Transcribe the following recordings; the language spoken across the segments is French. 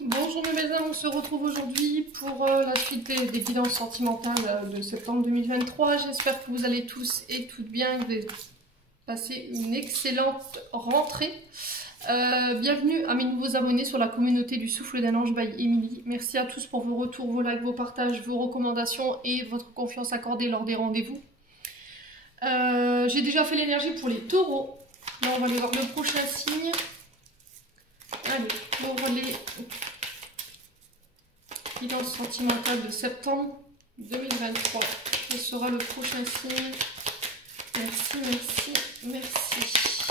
Bonjour mes belles âmes, on se retrouve aujourd'hui pour la suite des guidances sentimentales de septembre 2023. J'espère que vous allez tous et toutes bien, que vous avez passé une excellente rentrée. Bienvenue à mes nouveaux abonnés sur la communauté du Souffle d'un Ange by Émilie. Merci à tous pour vos retours, vos likes, vos partages, vos recommandations et votre confiance accordée lors des rendez-vous. J'ai déjà fait l'énergie pour les taureaux. Là on va aller voir le prochain signe. Allez, pour les guidances sentimentales de septembre 2023. Ce sera le prochain signe. Merci, merci, merci.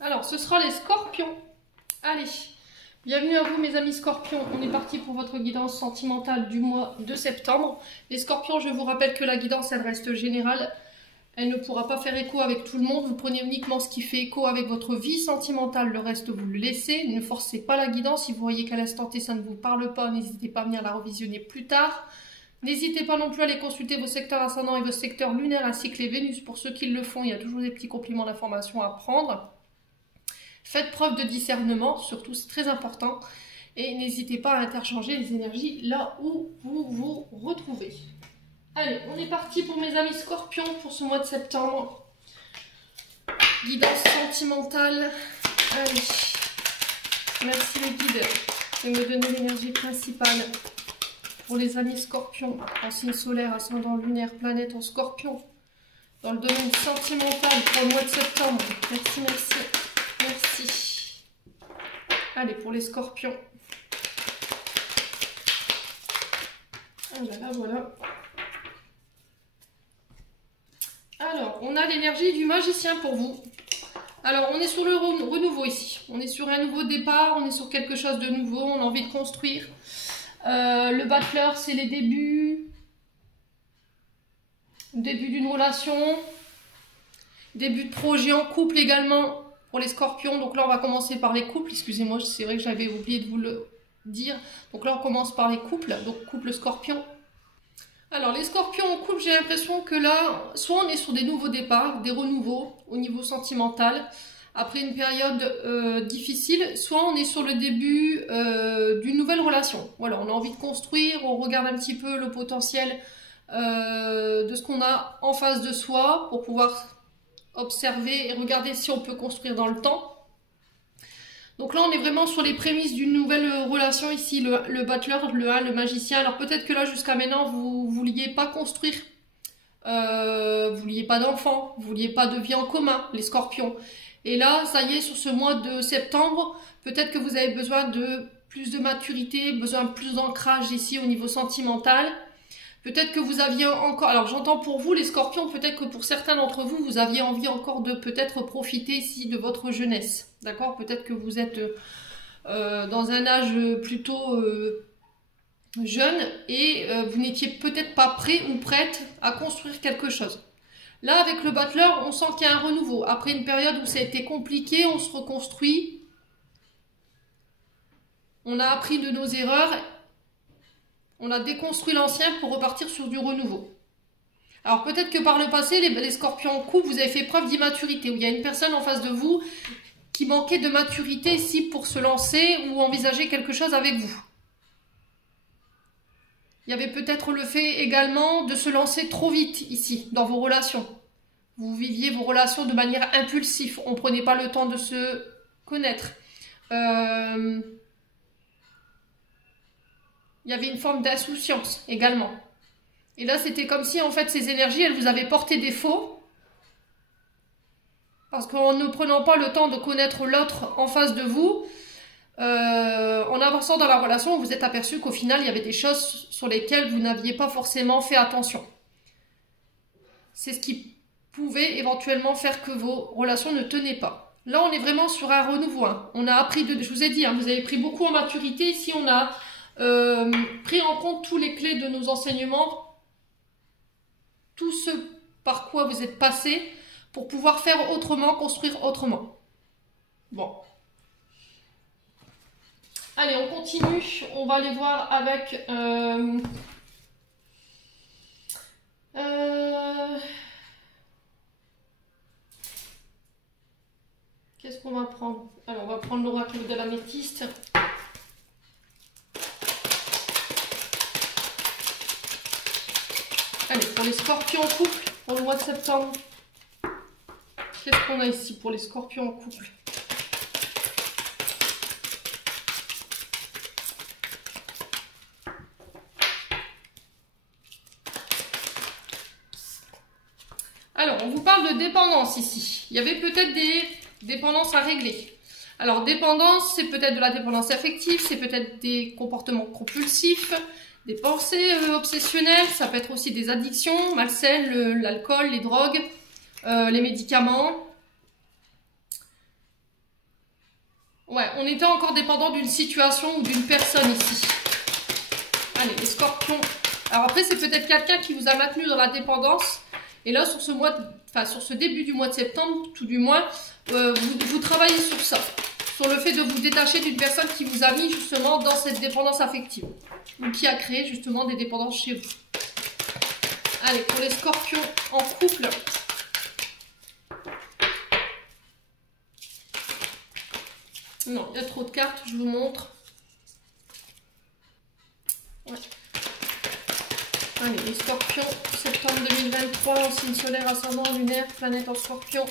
Alors, ce sera les scorpions. Allez, bienvenue à vous mes amis scorpions. On est parti pour votre guidance sentimentale du mois de septembre. Les scorpions, je vous rappelle que la guidance, elle reste générale. Elle ne pourra pas faire écho avec tout le monde. Vous prenez uniquement ce qui fait écho avec votre vie sentimentale. Le reste, vous le laissez. Ne forcez pas la guidance. Si vous voyez qu'à l'instant T, ça ne vous parle pas, n'hésitez pas à venir la revisionner plus tard. N'hésitez pas non plus à aller consulter vos secteurs ascendants et vos secteurs lunaires ainsi que les Vénus. Pour ceux qui le font, il y a toujours des petits compléments d'information à prendre. Faites preuve de discernement, surtout c'est très important. Et n'hésitez pas à interchanger les énergies là où vous vous retrouvez. Allez, on est parti pour mes amis scorpions pour ce mois de septembre. Guidance sentimentale. Allez. Merci les guides de me donner l'énergie principale pour les amis scorpions en signe solaire, ascendant lunaire, planète en scorpion. Dans le domaine sentimental pour le mois de septembre. Merci, merci, merci. Allez, pour les scorpions. Voilà, voilà. Alors, on a l'énergie du magicien pour vous. Alors, on est sur le renouveau ici. On est sur un nouveau départ, on est sur quelque chose de nouveau, on a envie de construire. Le battleur, c'est les débuts. Début d'une relation. Début de projet en couple également pour les scorpions. Donc là, on va commencer par les couples. Excusez-moi, c'est vrai que j'avais oublié de vous le dire. Donc là, on commence par les couples. Donc, couple scorpion. Alors, les scorpions en couple, j'ai l'impression que là, soit on est sur des nouveaux départs, des renouveaux au niveau sentimental, après une période difficile, soit on est sur le début d'une nouvelle relation. Voilà, on a envie de construire, on regarde un petit peu le potentiel de ce qu'on a en face de soi pour pouvoir observer et regarder si on peut construire dans le temps. Donc là, on est vraiment sur les prémices d'une nouvelle relation ici, le battleur, le 1, le magicien. Alors peut-être que là, jusqu'à maintenant, vous ne vouliez pas construire, vous ne vouliez pas d'enfants, vous ne vouliez pas de vie en commun, les scorpions. Et là, ça y est, sur ce mois de septembre, peut-être que vous avez besoin de plus de maturité, besoin de plus d'ancrage ici au niveau sentimental. Peut-être que vous aviez encore, alors j'entends pour vous les scorpions, peut-être que pour certains d'entre vous, vous aviez envie encore de peut-être profiter ici de votre jeunesse. D'accord? Peut-être que vous êtes dans un âge plutôt jeune et vous n'étiez peut-être pas prêt ou prête à construire quelque chose. Là, avec le battleur, on sent qu'il y a un renouveau. Après une période où ça a été compliqué, on se reconstruit. On a appris de nos erreurs. On a déconstruit l'ancien pour repartir sur du renouveau. Alors peut-être que par le passé, les scorpions en couple, vous avez fait preuve d'immaturité, où il y a une personne en face de vous qui manquait de maturité ici pour se lancer ou envisager quelque chose avec vous. Il y avait peut-être le fait également de se lancer trop vite ici, dans vos relations. Vous viviez vos relations de manière impulsive, on ne prenait pas le temps de se connaître. Il y avait une forme d'insouciance également. Et là, c'était comme si, en fait, ces énergies, elles vous avaient porté défaut. Parce qu'en ne prenant pas le temps de connaître l'autre en face de vous, en avançant dans la relation, vous êtes aperçu qu'au final, il y avait des choses sur lesquelles vous n'aviez pas forcément fait attention. C'est ce qui pouvait éventuellement faire que vos relations ne tenaient pas. Là, on est vraiment sur un renouveau. Hein. On a appris, je vous ai dit, hein, vous avez pris beaucoup en maturité. Ici, on a pris en compte tous les clés de nos enseignements, tout ce par quoi vous êtes passé pour pouvoir faire autrement, construire autrement. Bon. Allez, on continue. On va aller voir avec... qu'est-ce qu'on va prendre? Alors, on va prendre l'oracle de l'améthyste. Allez, pour les scorpions en couple, pour le mois de septembre, qu'est-ce qu'on a ici pour les scorpions en couple? Alors, on vous parle de dépendance ici. Il y avait peut-être des dépendances à régler. Alors, dépendance, c'est peut-être de la dépendance affective, c'est peut-être des comportements compulsifs, des pensées obsessionnelles, ça peut être aussi des addictions malsaines, l'alcool, les drogues, les médicaments. Ouais, on était encore dépendant d'une situation ou d'une personne ici. Allez, les scorpions. Alors après, c'est peut-être quelqu'un qui vous a maintenu dans la dépendance. Et là, sur ce début du mois de septembre, tout du moins, vous travaillez sur ça. Sur le fait de vous détacher d'une personne qui vous a mis justement dans cette dépendance affective. Ou qui a créé justement des dépendances chez vous. Allez, pour les scorpions en couple. Non, il y a trop de cartes, je vous montre. Ouais. Allez, les scorpions, septembre 2023, signe solaire, ascendant, lunaire, planète en scorpion.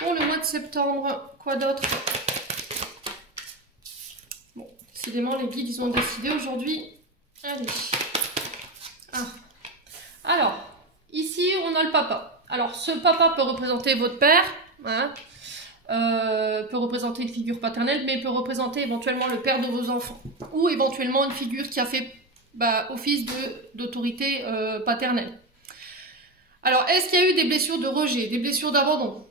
Pour le mois de septembre, quoi d'autre? Bon, décidément, les guides, ils ont décidé aujourd'hui. Allez. Ah. Alors, ici, on a le papa. Alors, ce papa peut représenter votre père, hein, peut représenter une figure paternelle, mais peut représenter éventuellement le père de vos enfants. Ou éventuellement une figure qui a fait office d'autorité paternelle. Alors, est-ce qu'il y a eu des blessures de rejet, des blessures d'abandon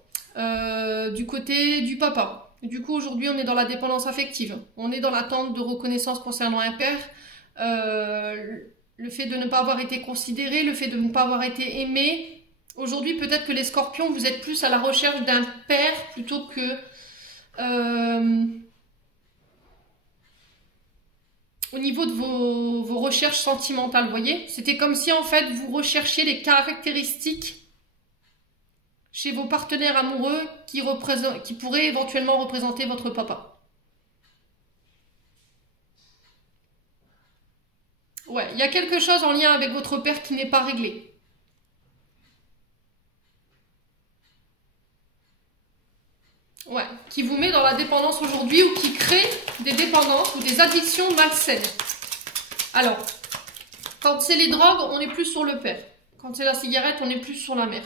du côté du papa? Du coup, aujourd'hui, on est dans la dépendance affective. On est dans l'attente de reconnaissance concernant un père. Le fait de ne pas avoir été considéré, le fait de ne pas avoir été aimé. Aujourd'hui, peut-être que les scorpions, vous êtes plus à la recherche d'un père plutôt que... au niveau de vos recherches sentimentales, vous voyez? C'était comme si, en fait, vous recherchiez les caractéristiques chez vos partenaires amoureux qui pourraient éventuellement représenter votre papa. Ouais, il y a quelque chose en lien avec votre père qui n'est pas réglé. Ouais, qui vous met dans la dépendance aujourd'hui ou qui crée des dépendances ou des addictions malsaines. Alors, quand c'est les drogues, on est plus sur le père. Quand c'est la cigarette, on est plus sur la mère.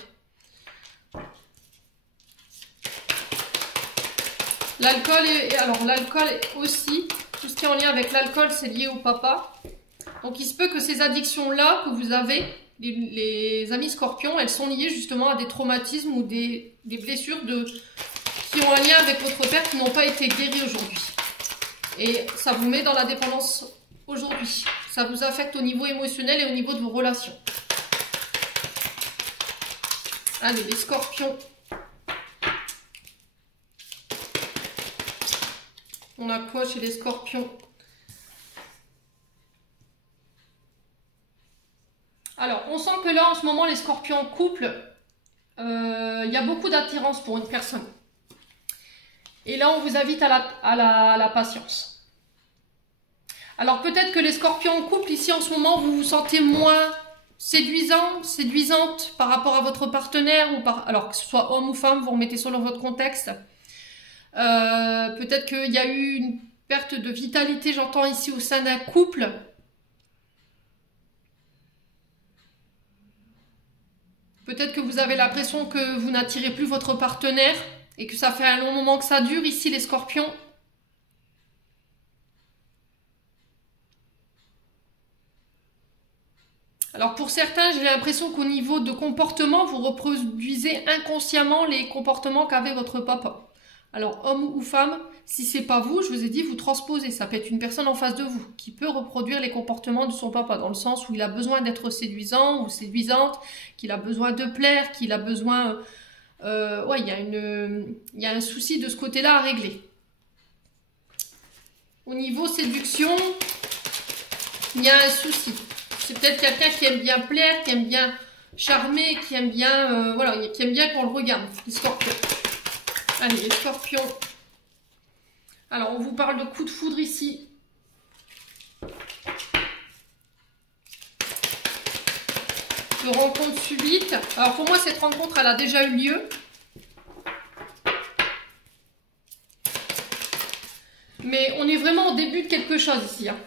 L'alcool, alors l'alcool aussi, tout ce qui est en lien avec l'alcool, c'est lié au papa. Donc il se peut que ces addictions-là que vous avez, les amis scorpions, elles sont liées justement à des traumatismes ou des blessures qui ont un lien avec votre père qui n'ont pas été guéris aujourd'hui. Et ça vous met dans la dépendance aujourd'hui. Ça vous affecte au niveau émotionnel et au niveau de vos relations. Allez, les scorpions. On a quoi chez les scorpions? Alors, on sent que là, en ce moment, les scorpions en couple, il y a beaucoup d'attirance pour une personne. Et là, on vous invite à la patience. Alors, peut-être que les scorpions en couple, ici, en ce moment, vous vous sentez moins séduisant, séduisante par rapport à votre partenaire, alors que ce soit homme ou femme, vous remettez selon votre contexte. Peut-être qu'il y a eu une perte de vitalité, j'entends ici, au sein d'un couple. Peut-être que vous avez l'impression que vous n'attirez plus votre partenaire et que ça fait un long moment que ça dure ici, les scorpions. Alors pour certains, j'ai l'impression qu'au niveau de comportement, vous reproduisez inconsciemment les comportements qu'avait votre papa. Alors homme ou femme, si c'est pas vous, je vous ai dit, vous transposez. Ça peut être une personne en face de vous qui peut reproduire les comportements de son papa, dans le sens où il a besoin d'être séduisant ou séduisante, qu'il a besoin de plaire, qu'il a besoin... ouais, il y a un souci de ce côté-là à régler. Au niveau séduction, il y a un souci. C'est peut-être quelqu'un qui aime bien plaire, qui aime bien charmer, qui aime bien, voilà, qui aime bien qu'on le regarde, les scorpions. Allez, les scorpions. Alors, on vous parle de coup de foudre ici. de rencontre subite. Alors pour moi, cette rencontre, elle a déjà eu lieu. Mais on est vraiment au début de quelque chose ici. Hein.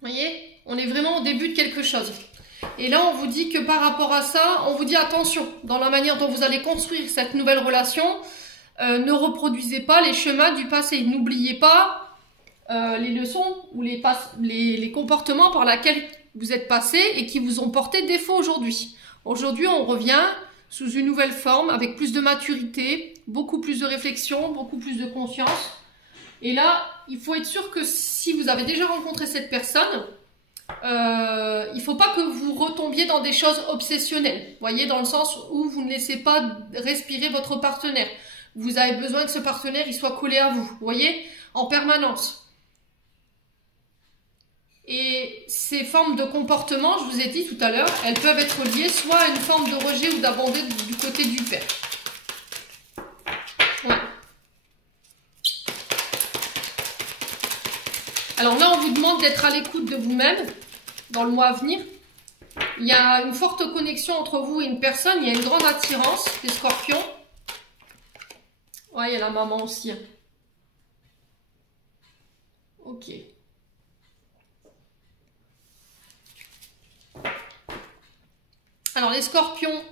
Vous voyez? On est vraiment au début de quelque chose. Et là, on vous dit que par rapport à ça, on vous dit attention, dans la manière dont vous allez construire cette nouvelle relation, ne reproduisez pas les chemins du passé. N'oubliez pas les leçons ou les comportements par lesquels vous êtes passé et qui vous ont porté défaut aujourd'hui. Aujourd'hui, on revient sous une nouvelle forme, avec plus de maturité, beaucoup plus de réflexion, beaucoup plus de conscience. Et là, il faut être sûr que si vous avez déjà rencontré cette personne, il ne faut pas que vous retombiez dans des choses obsessionnelles. Vous voyez, dans le sens où vous ne laissez pas respirer votre partenaire. Vous avez besoin que ce partenaire il soit collé à vous. Vous voyez, en permanence. Et ces formes de comportement, je vous ai dit tout à l'heure, elles peuvent être liées soit à une forme de rejet ou d'abandon du côté du père. Ouais. Alors là, on vous demande d'être à l'écoute de vous-même dans le mois à venir. Il y a une forte connexion entre vous et une personne. Il y a une grande attirance des scorpions. Ouais, il y a la maman aussi. Ok. Alors les scorpions,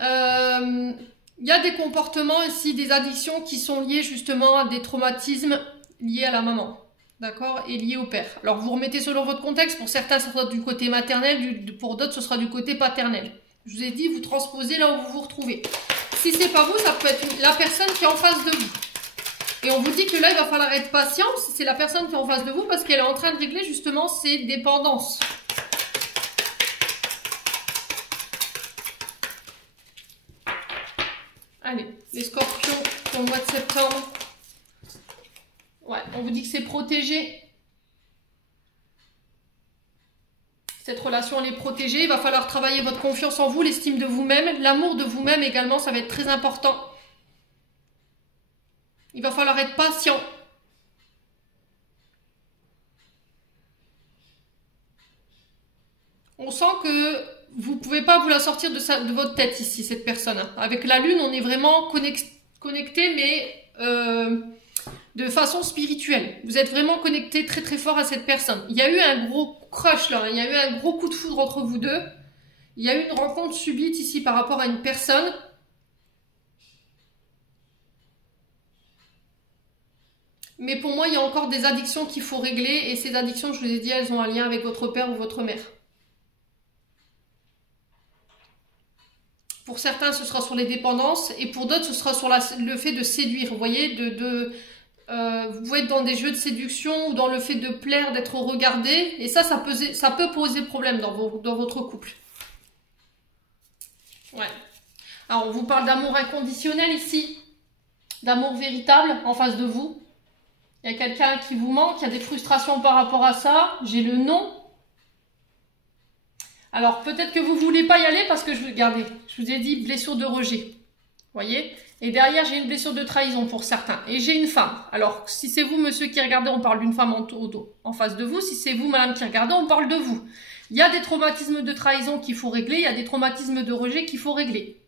il y a des comportements ici, des addictions qui sont liées justement à des traumatismes liés à la maman. D'accord? Et liés au père. Alors vous remettez selon votre contexte. Pour certains, ça sera du côté maternel. Pour d'autres, ce sera du côté paternel. Je vous ai dit, vous transposez là où vous vous retrouvez. Si c'est pas vous, ça peut être la personne qui est en face de vous. Et on vous dit que là, il va falloir être patient. C'est la personne qui est en face de vous parce qu'elle est en train de régler justement ses dépendances. Allez, les scorpions pour le mois de septembre. Ouais, on vous dit que c'est protégé. Cette relation, elle est protégée. Il va falloir travailler votre confiance en vous, l'estime de vous-même. L'amour de vous-même également, ça va être très important. Il va falloir être patient. On sent que vous ne pouvez pas vous la sortir de votre tête ici, cette personne. Avec la lune, on est vraiment connecté, mais de façon spirituelle. Vous êtes vraiment connecté très très fort à cette personne. Il y a eu un gros crush là, il y a eu un gros coup de foudre entre vous deux. Il y a eu une rencontre subite ici par rapport à une personne. Mais pour moi, il y a encore des addictions qu'il faut régler. Et ces addictions, je vous ai dit, elles ont un lien avec votre père ou votre mère. Pour certains, ce sera sur les dépendances. Et pour d'autres, ce sera sur le fait de séduire. Vous voyez, vous pouvez être dans des jeux de séduction ou dans le fait de plaire, d'être regardé. Et ça peut poser problème dans votre couple. Ouais. Alors, on vous parle d'amour inconditionnel ici. D'amour véritable en face de vous. Il y a quelqu'un qui vous manque, il y a des frustrations par rapport à ça. J'ai le non. Alors, peut-être que vous ne voulez pas y aller parce que regardez, je vous ai dit blessure de rejet. Voyez? Et derrière, j'ai une blessure de trahison pour certains. Et j'ai une femme. Alors, si c'est vous, monsieur, qui regardez, on parle d'une femme en face de vous. Si c'est vous, madame, qui regardez, on parle de vous. Il y a des traumatismes de trahison qu'il faut régler. Il y a des traumatismes de rejet qu'il faut régler.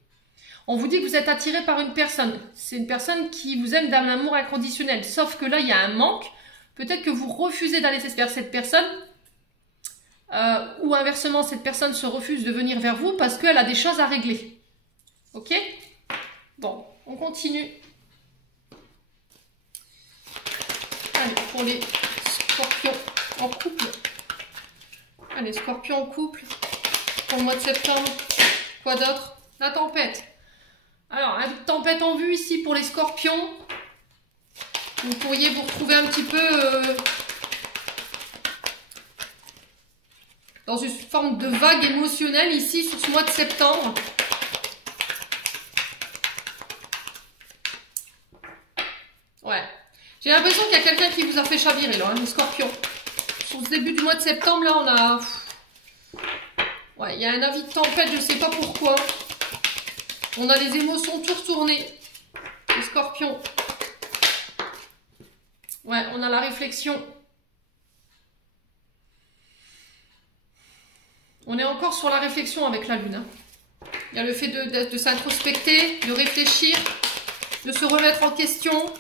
On vous dit que vous êtes attiré par une personne. C'est une personne qui vous aime d'un amour inconditionnel. Sauf que là, il y a un manque. Peut-être que vous refusez d'aller vers cette personne. Ou inversement, cette personne se refuse de venir vers vous parce qu'elle a des choses à régler. Ok? Bon, on continue. Allez, pour les scorpions en couple. Allez, scorpions en couple. Pour le mois de septembre. Quoi d'autre? La tempête. Alors, une tempête en vue ici pour les scorpions. Vous pourriez vous retrouver un petit peu dans une forme de vague émotionnelle ici sur ce mois de septembre. Ouais. J'ai l'impression qu'il y a quelqu'un qui vous a fait chavirer là, les scorpions. Sur ce début du mois de septembre, là, on a... Ouais, il y a un avis de tempête, je ne sais pas pourquoi. On a les émotions tout retournées. Les scorpions. Ouais, on a la réflexion. On est encore sur la réflexion avec la Lune. Hein. Il y a le fait de s'introspecter, de réfléchir, de se remettre en question,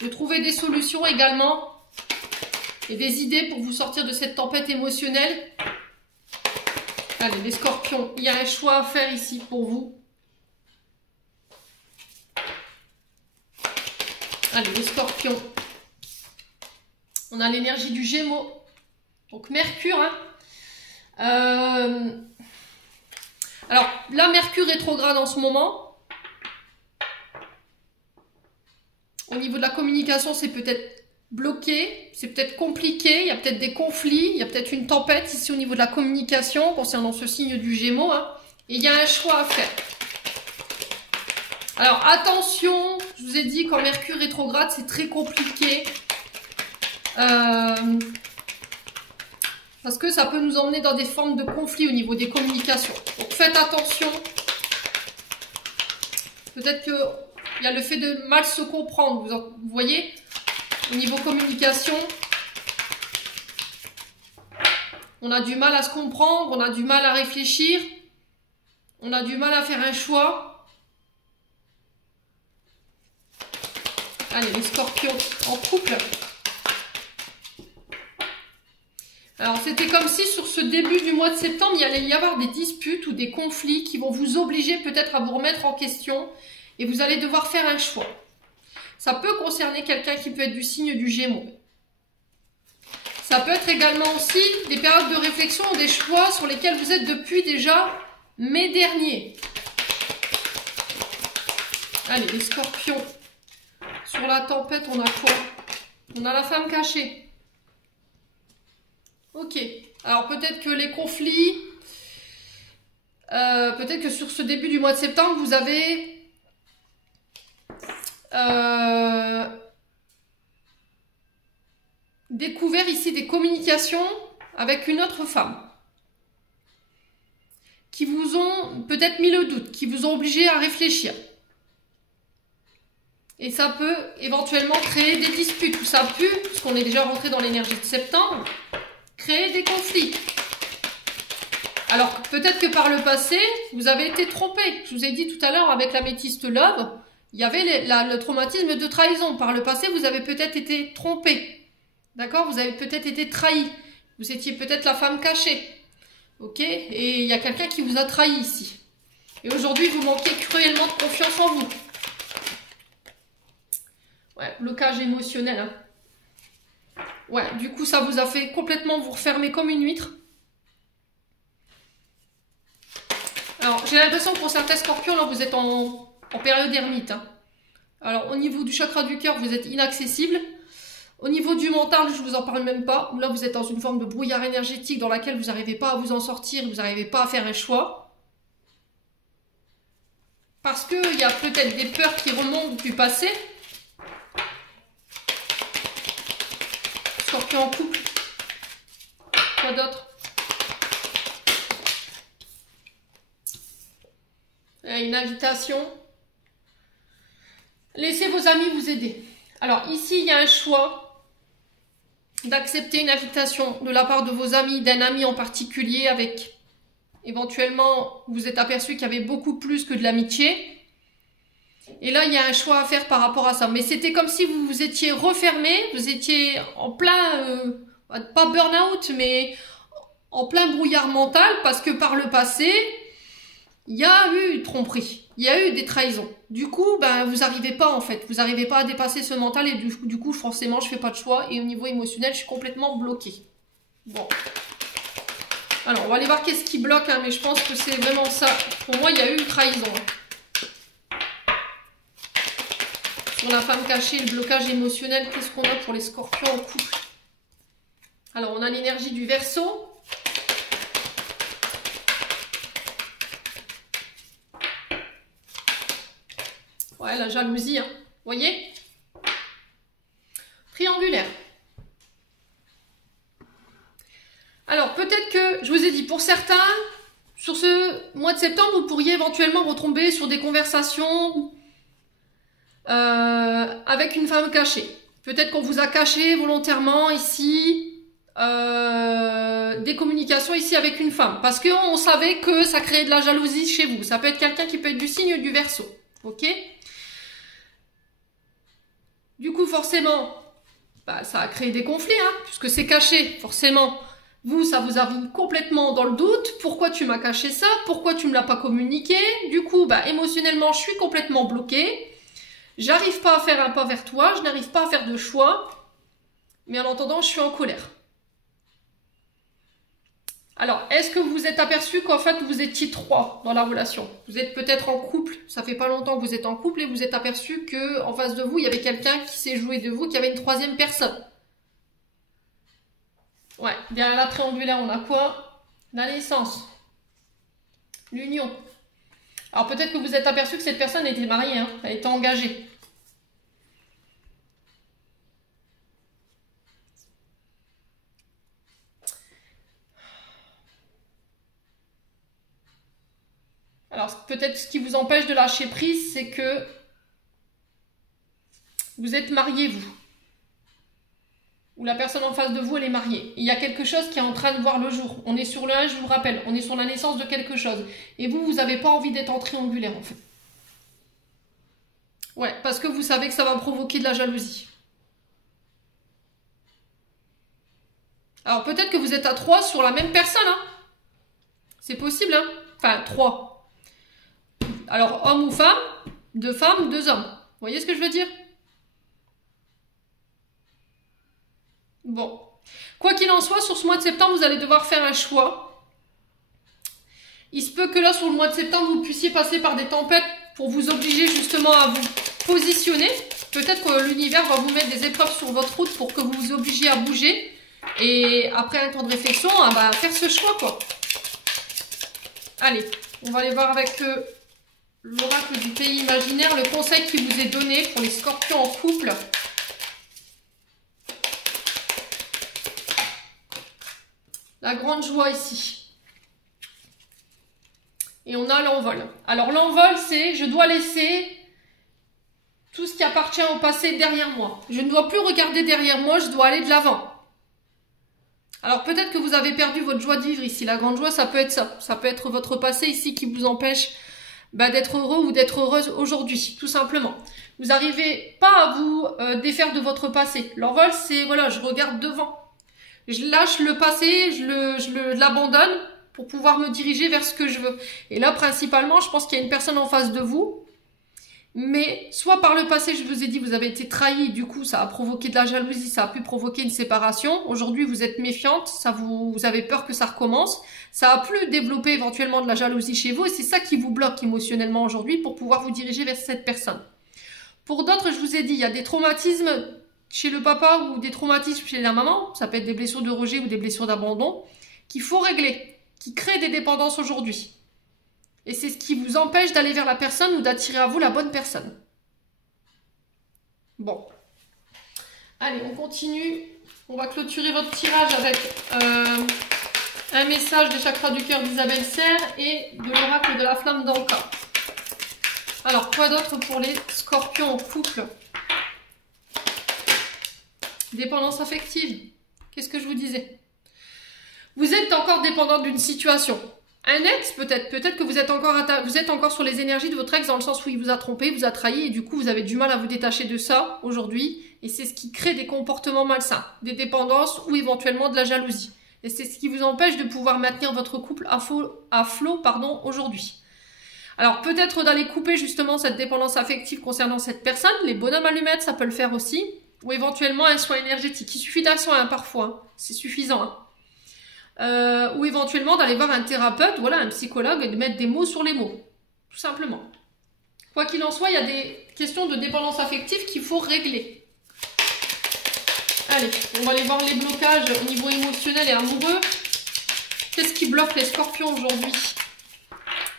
de trouver des solutions également et des idées pour vous sortir de cette tempête émotionnelle. Allez, les scorpions, il y a un choix à faire ici pour vous. Allez, les scorpions. On a l'énergie du Gémeaux. Donc Mercure. Hein. Alors là, Mercure rétrograde en ce moment. Au niveau de la communication, c'est peut-être bloqué, c'est peut-être compliqué, il y a peut-être des conflits, il y a peut-être une tempête ici au niveau de la communication concernant ce signe du Gémeaux. Hein. Et il y a un choix à faire. Alors attention, je vous ai dit quand Mercure rétrograde, c'est très compliqué. Parce que ça peut nous emmener dans des formes de conflits au niveau des communications. Donc faites attention. Peut-être qu'il y a le fait de mal se comprendre, vous voyez, au niveau communication. On a du mal à se comprendre, on a du mal à réfléchir, on a du mal à faire un choix. Allez, les scorpions en couple. Alors, c'était comme si sur ce début du mois de septembre, il allait y avoir des disputes ou des conflits qui vont vous obliger peut-être à vous remettre en question et vous allez devoir faire un choix. Ça peut concerner quelqu'un qui peut être du signe du Gémeaux. Ça peut être également aussi des périodes de réflexion ou des choix sur lesquels vous êtes depuis déjà mai dernier. Allez, les scorpions. Sur la tempête, on a quoi? On a la femme cachée. Ok, alors peut-être que les conflits, peut-être que sur ce début du mois de septembre, vous avez découvert ici des communications avec une autre femme qui vous ont peut-être mis le doute, qui vous ont obligé à réfléchir. Et ça peut éventuellement créer des disputes, ou ça a pu, parce qu'on est déjà rentré dans l'énergie de septembre, créer des conflits. Alors, peut-être que par le passé, vous avez été trompé. Je vous ai dit tout à l'heure, avec l'améthyste love, il y avait le traumatisme de trahison. Par le passé, vous avez peut-être été trompé. D'accord? Vous avez peut-être été trahi. Vous étiez peut-être la femme cachée. Ok? Et il y a quelqu'un qui vous a trahi ici. Et aujourd'hui, vous manquez cruellement de confiance en vous. Ouais, blocage émotionnel, hein. Ouais, du coup, ça vous a fait complètement vous refermer comme une huître. Alors, j'ai l'impression que pour certains scorpions, là, vous êtes en période ermite. Hein. Alors, au niveau du chakra du cœur, vous êtes inaccessible. Au niveau du mental, je ne vous en parle même pas. Là, vous êtes dans une forme de brouillard énergétique dans laquelle vous n'arrivez pas à vous en sortir, vous n'arrivez pas à faire un choix. Parce qu'il y a peut-être des peurs qui remontent du passé. Scorpion en couple. Quoi d'autre? Une invitation. Laissez vos amis vous aider. Alors ici, il y a un choix d'accepter une invitation de la part de vos amis, d'un ami en particulier avec éventuellement, vous êtes aperçu qu'il y avait beaucoup plus que de l'amitié. Et là, il y a un choix à faire par rapport à ça. Mais c'était comme si vous vous étiez refermé, vous étiez en plein, pas burn-out, mais en plein brouillard mental parce que par le passé, il y a eu tromperie, il y a eu des trahisons. Du coup, ben, vous n'arrivez pas en fait, vous n'arrivez pas à dépasser ce mental et du coup, forcément, je fais pas de choix et au niveau émotionnel, je suis complètement bloquée. Bon. Alors, on va aller voir qu'est-ce qui bloque, hein, mais je pense que c'est vraiment ça. Pour moi, il y a eu une trahison. Sur la femme cachée, le blocage émotionnel, qu'est-ce qu'on a pour les scorpions en couple? Alors, on a l'énergie du Verseau. Ouais, la jalousie, hein. Vous voyez? Triangulaire. Alors, peut-être que, je vous ai dit, pour certains, sur ce mois de septembre, vous pourriez éventuellement retomber sur des conversations avec une femme cachée. Peut-être qu'on vous a caché volontairement ici des communications ici avec une femme. Parce qu'on savait que ça créait de la jalousie chez vous. Ça peut être quelqu'un qui peut être du signe du Verseau. Ok? Du coup, forcément, bah, ça a créé des conflits, hein, puisque c'est caché, forcément. Vous, ça vous a mis complètement dans le doute. Pourquoi tu m'as caché ça? Pourquoi tu me l'as pas communiqué? Du coup, bah, émotionnellement, je suis complètement bloquée. J'arrive pas à faire un pas vers toi. Je n'arrive pas à faire de choix. Mais en attendant, je suis en colère. Alors, est-ce que vous vous êtes aperçu qu'en fait, vous étiez 3 dans la relation? Vous êtes peut-être en couple. Ça fait pas longtemps que vous êtes en couple et vous êtes aperçu que en face de vous, il y avait quelqu'un qui s'est joué de vous, qui avait une 3e personne. Ouais, derrière la triangulaire, on a quoi? La naissance. L'union. Alors peut-être que vous êtes aperçu que cette personne était mariée, hein, elle était engagée. Alors peut-être ce qui vous empêche de lâcher prise, c'est que vous êtes marié, vous. Ou la personne en face de vous, elle est mariée. Il y a quelque chose qui est en train de voir le jour. On est sur le 1, je vous rappelle, on est sur la naissance de quelque chose. Et vous, vous n'avez pas envie d'être en triangulaire, en fait. Ouais, parce que vous savez que ça va provoquer de la jalousie. Alors peut-être que vous êtes à 3 sur la même personne, hein. C'est possible, hein. Enfin, 3. Alors, homme ou femme, 2 femmes, 2 hommes. Vous voyez ce que je veux dire? Bon. Quoi qu'il en soit, sur ce mois de septembre, vous allez devoir faire un choix. Il se peut que là, sur le mois de septembre, vous puissiez passer par des tempêtes pour vous obliger justement à vous positionner. Peut-être que l'univers va vous mettre des épreuves sur votre route pour que vous vous obligiez à bouger. Et après un temps de réflexion, bah, faire ce choix, quoi. Allez, on va aller voir avec l'oracle du pays imaginaire, le conseil qui vous est donné pour les scorpions en couple. La grande joie ici. Et on a l'envol. Alors l'envol, c'est je dois laisser tout ce qui appartient au passé derrière moi. Je ne dois plus regarder derrière moi, je dois aller de l'avant. Alors peut-être que vous avez perdu votre joie de vivre ici. La grande joie, ça peut être ça. Ça peut être votre passé ici qui vous empêche d'être heureux ou d'être heureuse aujourd'hui, tout simplement. Vous n'arrivez pas à vous défaire de votre passé. L'envol, c'est voilà, je regarde devant. Je lâche le passé, je l'abandonne pour pouvoir me diriger vers ce que je veux. Et là, principalement, je pense qu'il y a une personne en face de vous. Mais soit par le passé, je vous ai dit, vous avez été trahi, du coup, ça a provoqué de la jalousie, ça a pu provoquer une séparation. Aujourd'hui, vous êtes méfiante, vous avez peur que ça recommence. Ça a pu développer éventuellement de la jalousie chez vous et c'est ça qui vous bloque émotionnellement aujourd'hui pour pouvoir vous diriger vers cette personne. Pour d'autres, je vous ai dit, il y a des traumatismes chez le papa ou des traumatismes chez la maman, ça peut être des blessures de rejet ou des blessures d'abandon, qu'il faut régler, qui créent des dépendances aujourd'hui. Et c'est ce qui vous empêche d'aller vers la personne ou d'attirer à vous la bonne personne. Bon. Allez, on continue. On va clôturer votre tirage avec un message des chakras du cœur d'Isabelle Serre et de l'oracle de la flamme d'Anka. Alors, quoi d'autre pour les scorpions en couple? Dépendance affective. Qu'est-ce que je vous disais? Vous êtes encore dépendant d'une situation. Un ex, peut-être que vous êtes encore sur les énergies de votre ex dans le sens où il vous a trompé, vous a trahi et du coup vous avez du mal à vous détacher de ça aujourd'hui et c'est ce qui crée des comportements malsains, des dépendances ou éventuellement de la jalousie. Et c'est ce qui vous empêche de pouvoir maintenir votre couple à flot aujourd'hui. Alors peut-être d'aller couper justement cette dépendance affective concernant cette personne, les bonhommes allumettes ça peut le faire aussi, ou éventuellement un soin énergétique. Il suffit d'un soin parfois, c'est suffisant. Hein. Ou éventuellement d'aller voir un thérapeute, voilà, un psychologue, et de mettre des mots sur les mots, tout simplement. Quoi qu'il en soit, il y a des questions de dépendance affective qu'il faut régler. Allez, on va aller voir les blocages au niveau émotionnel et amoureux. Qu'est-ce qui bloque les scorpions aujourd'hui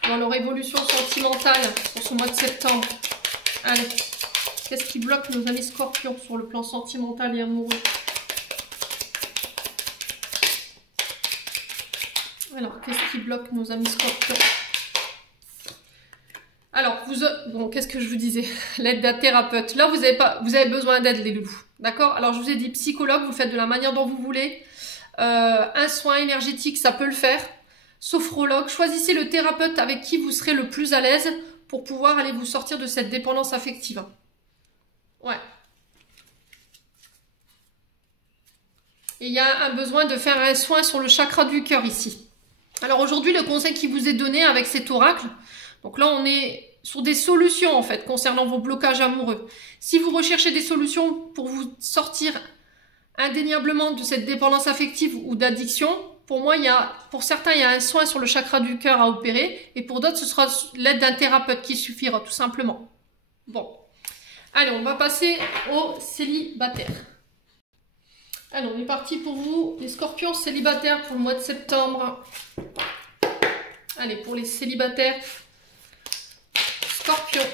dans leur évolution sentimentale pour ce mois de septembre? Allez, qu'est-ce qui bloque nos amis scorpions sur le plan sentimental et amoureux? Alors, qu'est-ce qui bloque nos amis scorpions? Alors, bon, qu'est-ce que je vous disais? L'aide d'un thérapeute. Là, vous avez besoin d'aide, les loulous. D'accord? Alors, je vous ai dit psychologue, vous le faites de la manière dont vous voulez. Un soin énergétique, ça peut le faire. Sophrologue, choisissez le thérapeute avec qui vous serez le plus à l'aise pour pouvoir aller vous sortir de cette dépendance affective. Ouais. Et il y a un besoin de faire un soin sur le chakra du cœur ici. Alors aujourd'hui, le conseil qui vous est donné avec cet oracle, donc là on est sur des solutions en fait concernant vos blocages amoureux. Si vous recherchez des solutions pour vous sortir indéniablement de cette dépendance affective ou d'addiction, pour moi, pour certains, il y a un soin sur le chakra du cœur à opérer et pour d'autres, ce sera l'aide d'un thérapeute qui suffira tout simplement. Bon, allez, on va passer aux célibataires. Allez, on est parti pour vous, les scorpions célibataires pour le mois de septembre. Allez, pour les célibataires, scorpions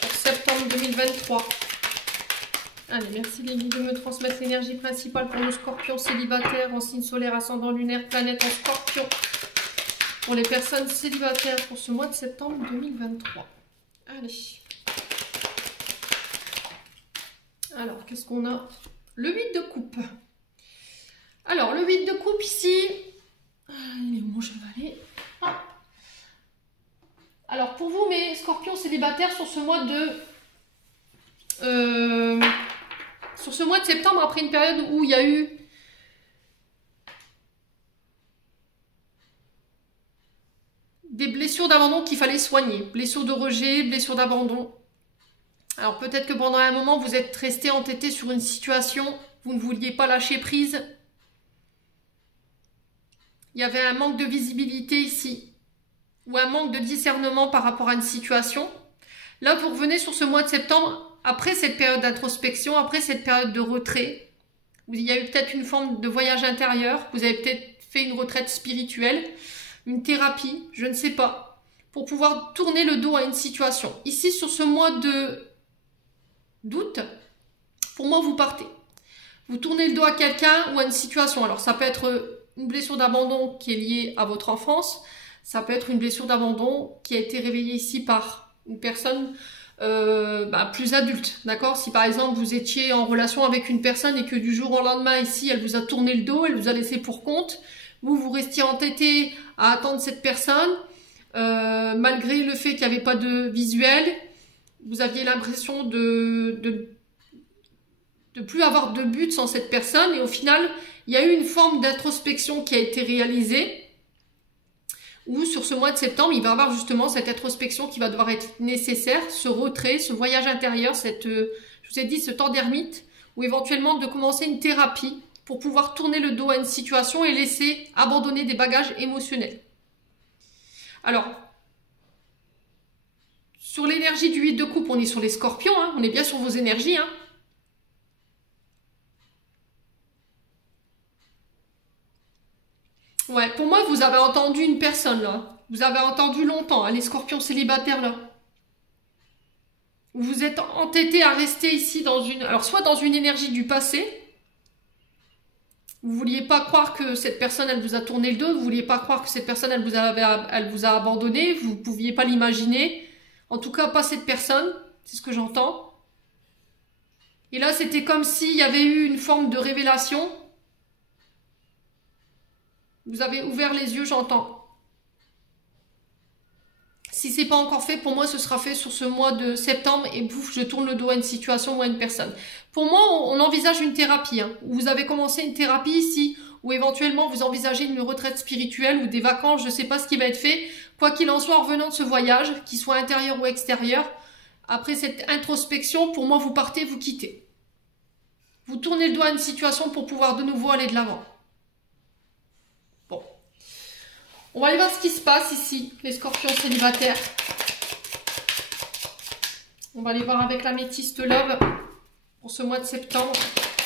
pour septembre 2023. Allez, merci les guides de me transmettre l'énergie principale pour nos scorpions célibataires en signe solaire, ascendant lunaire, planète en scorpion. Pour les personnes célibataires pour ce mois de septembre 2023. Allez. Alors, qu'est-ce qu'on a? Le 8 de coupe. Alors, le 8 de coupe ici. Il est où mon chevalet? Ah. Alors, pour vous, mes scorpions célibataires sur ce mois de septembre, après une période où il y a eu des blessures d'abandon qu'il fallait soigner, blessures de rejet, blessures d'abandon. Alors peut-être que pendant un moment, vous êtes resté entêté sur une situation, vous ne vouliez pas lâcher prise. Il y avait un manque de visibilité ici, ou un manque de discernement par rapport à une situation. Là, vous revenez sur ce mois de septembre, après cette période d'introspection, après cette période de retrait. Il y a eu peut-être une forme de voyage intérieur, vous avez peut-être fait une retraite spirituelle, une thérapie, je ne sais pas, pour pouvoir tourner le dos à une situation. Ici, sur ce mois d'août, pour moi, vous partez. Vous tournez le dos à quelqu'un ou à une situation. Alors, ça peut être une blessure d'abandon qui est liée à votre enfance. Ça peut être une blessure d'abandon qui a été réveillée ici par une personne plus adulte. D'accord? Si par exemple, vous étiez en relation avec une personne et que du jour au lendemain, ici, elle vous a tourné le dos, elle vous a laissé pour compte, vous restiez entêté à attendre cette personne, malgré le fait qu'il n'y avait pas de visuel, vous aviez l'impression de plus avoir de but sans cette personne, et au final, il y a eu une forme d'introspection qui a été réalisée, où sur ce mois de septembre, il va y avoir justement cette introspection qui va devoir être nécessaire, ce retrait, ce voyage intérieur, je vous ai dit, ce temps d'ermite, ou éventuellement de commencer une thérapie pour pouvoir tourner le dos à une situation et laisser abandonner des bagages émotionnels. Alors, sur l'énergie du 8 de coupe, on est sur les scorpions, hein, on est bien sur vos énergies. Hein. Ouais, pour moi, vous avez entendu une personne, là. Vous avez entendu longtemps, hein, les scorpions célibataires, là. Vous êtes entêté à rester ici dans une... Alors, soit dans une énergie du passé. Vous ne vouliez pas croire que cette personne, elle vous a tourné le dos. Vous ne vouliez pas croire que cette personne, elle vous a abandonné. Vous ne pouviez pas l'imaginer. En tout cas, pas cette personne. C'est ce que j'entends. Et là, c'était comme s'il y avait eu une forme de révélation. Vous avez ouvert les yeux, j'entends. Si c'est pas encore fait, pour moi, ce sera fait sur ce mois de septembre et pouf, je tourne le dos à une situation ou à une personne. Pour moi, on envisage une thérapie. Hein. Vous avez commencé une thérapie ici, ou éventuellement vous envisagez une retraite spirituelle ou des vacances, je ne sais pas ce qui va être fait. Quoi qu'il en soit, en revenant de ce voyage, qu'il soit intérieur ou extérieur, après cette introspection, pour moi, vous partez, vous quittez. Vous tournez le dos à une situation pour pouvoir de nouveau aller de l'avant. Bon. On va aller voir ce qui se passe ici, les scorpions célibataires. On va aller voir avec l'améthyste love pour ce mois de septembre.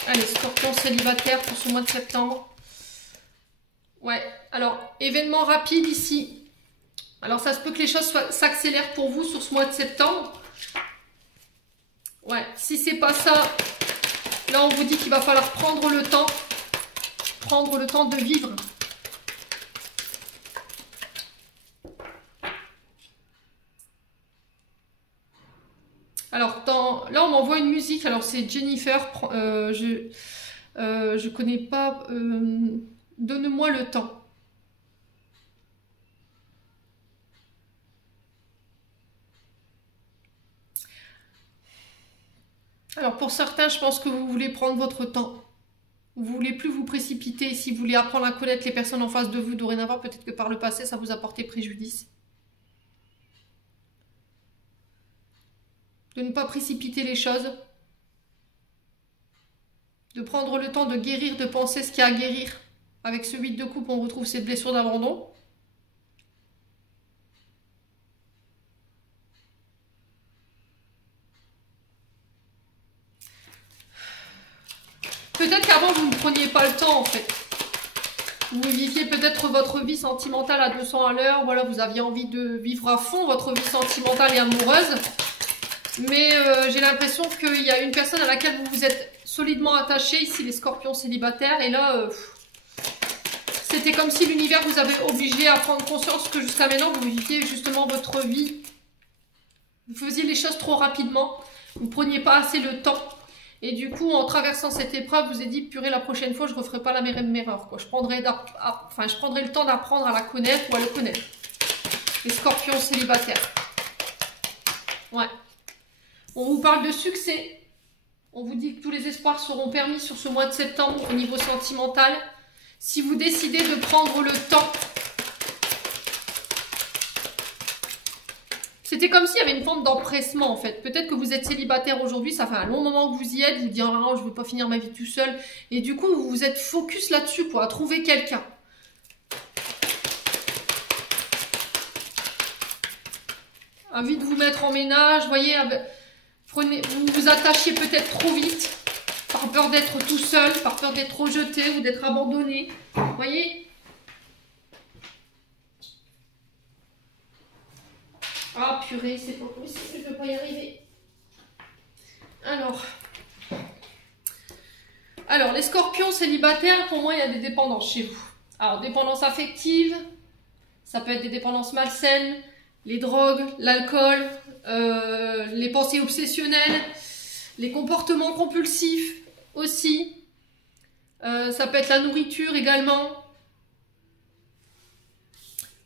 Allez, scorpions célibataires pour ce mois de septembre. Ouais, alors, événement rapide ici. Alors, ça se peut que les choses s'accélèrent pour vous sur ce mois de septembre. Ouais, si c'est pas ça, là, on vous dit qu'il va falloir prendre le temps de vivre. Alors, là, on m'envoie une musique. Alors, c'est Jennifer. Je connais pas. Donne-moi le temps. Alors pour certains, je pense que vous voulez prendre votre temps. Vous voulez plus vous précipiter. Si vous voulez apprendre à connaître les personnes en face de vous dorénavant, peut-être que par le passé, ça vous a porté préjudice. De ne pas précipiter les choses. De prendre le temps de guérir, de penser ce qu'il y a à guérir. Avec ce 8 de coupe, on retrouve cette blessure d'abandon. Peut-être qu'avant, vous ne preniez pas le temps, en fait. Vous viviez peut-être votre vie sentimentale à 200 à l'heure. Voilà, vous aviez envie de vivre à fond votre vie sentimentale et amoureuse. Mais j'ai l'impression qu'il y a une personne à laquelle vous vous êtes solidement attaché. Ici, les scorpions célibataires. Et là, c'était comme si l'univers vous avait obligé à prendre conscience que jusqu'à maintenant, vous viviez justement votre vie. Vous faisiez les choses trop rapidement. Vous ne preniez pas assez le temps. Et du coup, en traversant cette épreuve, vous avez dit, purée, la prochaine fois, je ne referai pas la même erreur. Quoi. Je prendrai le temps d'apprendre à la connaître ou à le connaître. Les scorpions célibataires. Ouais. On vous parle de succès. On vous dit que tous les espoirs seront permis sur ce mois de septembre au niveau sentimental. Si vous décidez de prendre le temps. C'était comme s'il y avait une forme d'empressement en fait. Peut-être que vous êtes célibataire aujourd'hui, ça fait un long moment que vous y êtes, vous dites oh, je ne veux pas finir ma vie tout seul. Et du coup, vous vous êtes focus là-dessus pour trouver quelqu'un. Envie de vous mettre en ménage, vous voyez, vous vous attachiez peut-être trop vite, par peur d'être tout seul, par peur d'être rejeté ou d'être abandonné. Vous voyez ? Ah purée, c'est pas possible, je ne peux pas y arriver. Alors, les scorpions célibataires, pour moi, il y a des dépendances chez vous. Alors, dépendance affective, ça peut être des dépendances malsaines, les drogues, l'alcool, les pensées obsessionnelles, les comportements compulsifs aussi. Ça peut être la nourriture également.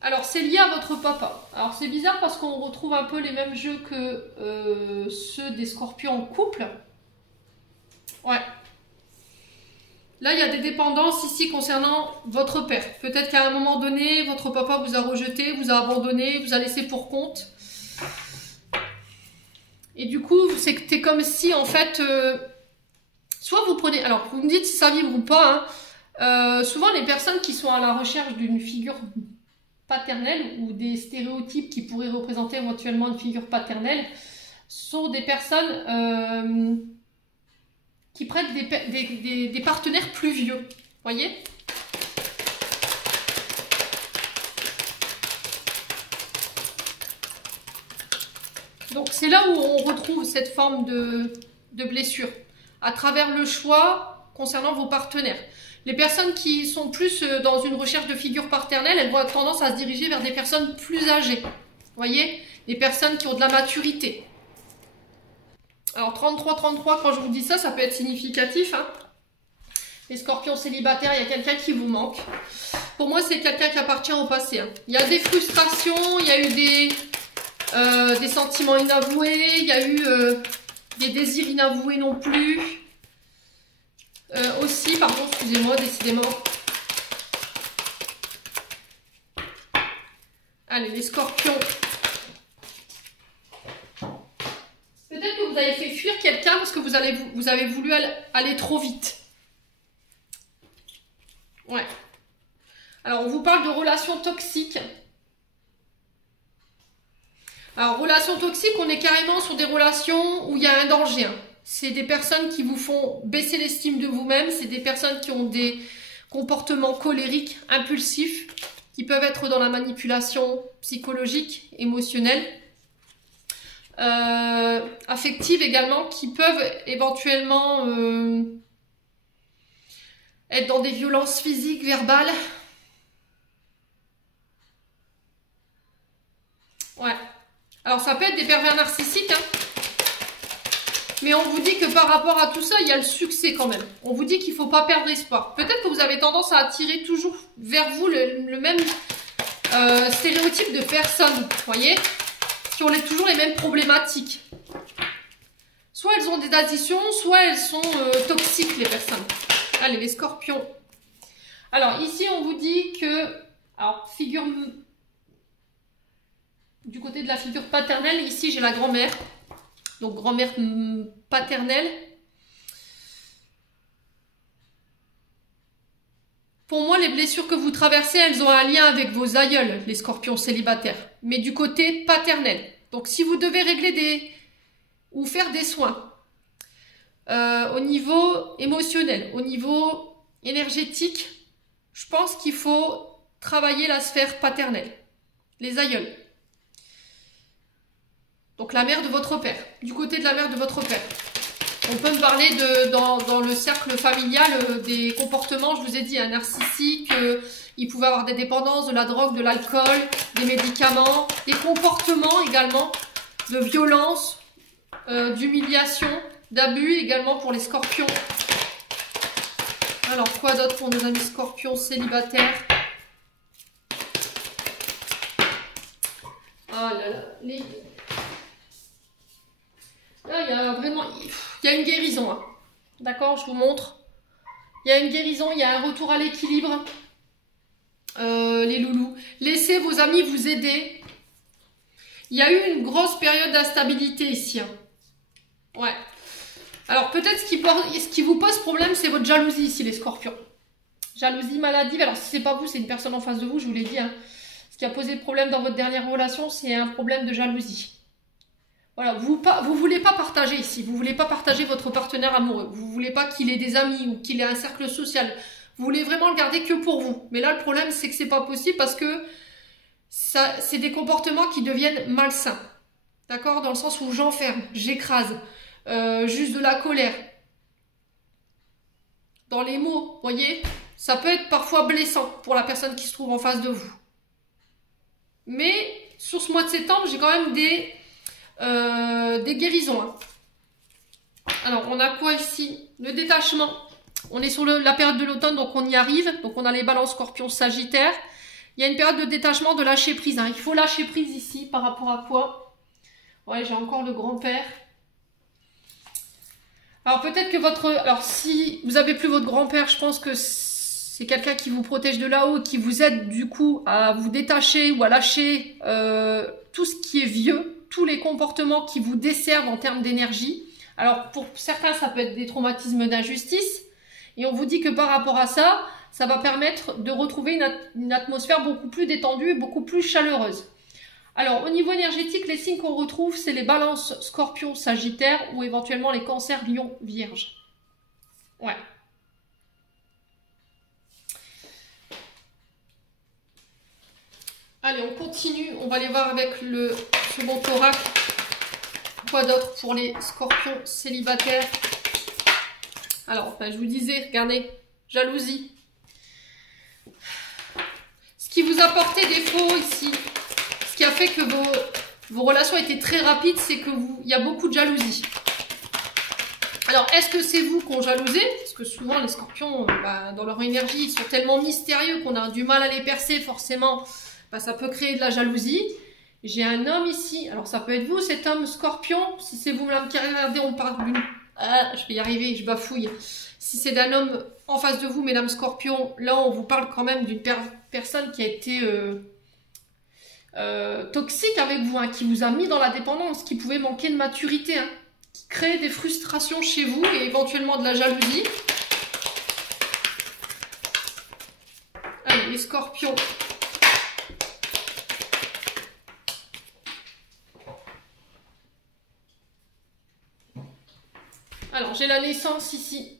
Alors, c'est lié à votre papa. Alors, c'est bizarre parce qu'on retrouve un peu les mêmes jeux que ceux des scorpions en couple. Ouais. Là, il y a des dépendances ici concernant votre père. Peut-être qu'à un moment donné, votre papa vous a rejeté, vous a abandonné, vous a laissé pour compte. Et du coup, c'est comme si, en fait, soit vous prenez... Alors, vous me dites si ça vibre ou pas. Hein, souvent, les personnes qui sont à la recherche d'une figure paternelle ou des stéréotypes qui pourraient représenter éventuellement une figure paternelle sont des personnes qui prennent des partenaires plus vieux. Voyez ? Donc c'est là où on retrouve cette forme de blessure, à travers le choix concernant vos partenaires. Les personnes qui sont plus dans une recherche de figure paternelle, elles vont avoir tendance à se diriger vers des personnes plus âgées. Vous voyez ? Des personnes qui ont de la maturité. Alors 33-33, quand je vous dis ça, ça peut être significatif. Hein. Les scorpions célibataires, il y a quelqu'un qui vous manque. Pour moi, c'est quelqu'un qui appartient au passé. Hein. Il y a des frustrations, il y a eu des sentiments inavoués, il y a eu des désirs inavoués non plus. Aussi, pardon, excusez-moi, décidément. Allez, les scorpions. Peut-être que vous avez fait fuir quelqu'un parce que vous avez voulu aller trop vite. Ouais. Alors, on vous parle de relations toxiques. Alors, relations toxiques, on est carrément sur des relations où il y a un danger. Hein. C'est des personnes qui vous font baisser l'estime de vous-même. C'est des personnes qui ont des comportements colériques, impulsifs, qui peuvent être dans la manipulation psychologique, émotionnelle. Affectives également, qui peuvent éventuellement être dans des violences physiques, verbales. Ouais. Alors ça peut être des pervers narcissiques. Hein. Mais on vous dit que par rapport à tout ça, il y a le succès quand même. On vous dit qu'il ne faut pas perdre espoir. Peut-être que vous avez tendance à attirer toujours vers vous le même stéréotype de personnes, vous voyez, qui ont toujours les mêmes problématiques. Soit elles ont des addictions, soit elles sont toxiques, les personnes. Allez, les scorpions. Alors, ici, on vous dit que... Alors, figure... Du côté de la figure paternelle, ici, j'ai la grand-mère. Donc, grand-mère paternelle. Pour moi, les blessures que vous traversez, elles ont un lien avec vos aïeuls, les scorpions célibataires. Mais du côté paternel. Donc, si vous devez régler ou faire des soins au niveau émotionnel, au niveau énergétique, je pense qu'il faut travailler la sphère paternelle, les aïeuls. Donc la mère de votre père, du côté de la mère de votre père. On peut me parler dans le cercle familial des comportements, je vous ai dit, un narcissique, il pouvait avoir des dépendances, de la drogue, de l'alcool, des médicaments, des comportements également, de violence, d'humiliation, d'abus également pour les scorpions. Alors, quoi d'autre pour nos amis scorpions célibataires? Ah là là, là, il y a vraiment... Il y a une guérison, hein. D'accord, je vous montre. Il y a une guérison, il y a un retour à l'équilibre. Les loulous. Laissez vos amis vous aider. Il y a eu une grosse période d'instabilité ici, hein. Ouais. Alors, peut-être ce qui vous pose problème, c'est votre jalousie ici, les scorpions. Jalousie, maladie. Alors, si c'est pas vous, c'est une personne en face de vous, je vous l'ai dit, hein. Ce qui a posé problème dans votre dernière relation, c'est un problème de jalousie. Voilà, vous voulez pas partager ici. Vous voulez pas partager votre partenaire amoureux. Vous voulez pas qu'il ait des amis ou qu'il ait un cercle social. Vous voulez vraiment le garder que pour vous. Mais là, le problème, c'est que c'est pas possible parce que c'est des comportements qui deviennent malsains. D'accord? Dans le sens où j'enferme, j'écrase. Juste de la colère. Dans les mots, vous voyez, ça peut être parfois blessant pour la personne qui se trouve en face de vous. Mais sur ce mois de septembre, j'ai quand même des guérisons, hein. Alors, on a quoi ici? Le détachement. On est sur la période de l'automne, donc on y arrive. Donc, on a les balances scorpions sagittaires. Il y a une période de détachement, de lâcher prise, hein. Il faut lâcher prise ici, par rapport à quoi? Ouais, j'ai encore le grand-père. Alors peut-être que alors si vous n'avez plus votre grand-père, je pense que c'est quelqu'un qui vous protège de là-haut, qui vous aide du coup à vous détacher ou à lâcher tout ce qui est vieux, tous les comportements qui vous desservent en termes d'énergie. Alors pour certains, ça peut être des traumatismes d'injustice. Et on vous dit que par rapport à ça, ça va permettre de retrouver une atmosphère beaucoup plus détendue et beaucoup plus chaleureuse. Alors, au niveau énergétique, les signes qu'on retrouve, c'est les balances scorpions sagittaires ou éventuellement les cancers lion vierge. Ouais. Allez, on continue. On va aller voir avec le second oracle. Quoi d'autre pour les scorpions célibataires? Alors, je vous disais, regardez, jalousie. Ce qui vous a porté défaut ici, ce qui a fait que vos relations étaient très rapides, c'est que il y a beaucoup de jalousie. Alors, est-ce que c'est vous qu'on jalousé? Parce que souvent, les scorpions, dans leur énergie, ils sont tellement mystérieux qu'on a du mal à les percer, forcément. Ça peut créer de la jalousie. J'ai un homme ici. Alors, ça peut être vous, cet homme scorpion. Si c'est vous, madame qui regardez, on parle d'une... Ah, je vais y arriver, je bafouille. Si c'est d'un homme en face de vous, mesdames scorpions, là, on vous parle quand même d'une personne qui a été... toxique avec vous, hein, qui vous a mis dans la dépendance, qui pouvait manquer de maturité, hein, qui crée des frustrations chez vous et éventuellement de la jalousie. Allez, les scorpions. Alors, j'ai la naissance ici.